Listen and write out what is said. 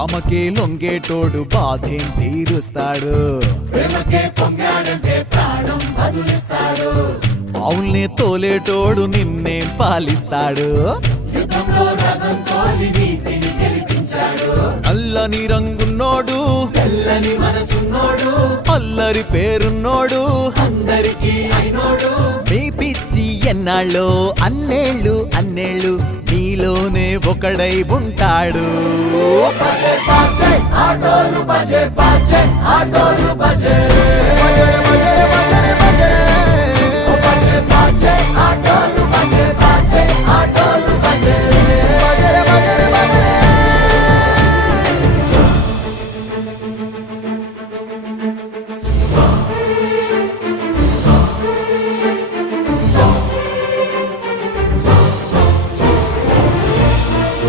ప్రేమకే లొంగేటోడు బాధేం తీరుస్తాడు. ప్రేమకే పొంగాడంటే ప్రాణం బదులిస్తాడు. పావుల్ని తోలేటోడు నిన్నేం పాలిస్తాడు. యుద్ధంలో రథం తోలి నీతిని గెలిపించాడు. అల్లని రంగున్నోడు తెల్లని మనసున్నోడు. అల్లరి పేరున్నోడు అందరికీ అయినోడు. మీ పిచ్చి ఎన్నాళ్ళు అన్నేళ్ళు అన్నేళ్ళు నీలోనే ఒకడై ఉంటాడు. బజే బాజే ఆటోలు బజే బాజే ఆటోలు బజే బజే బజే బజే బజే బాజే ఆటోలు బజే బాజే ఆటోలు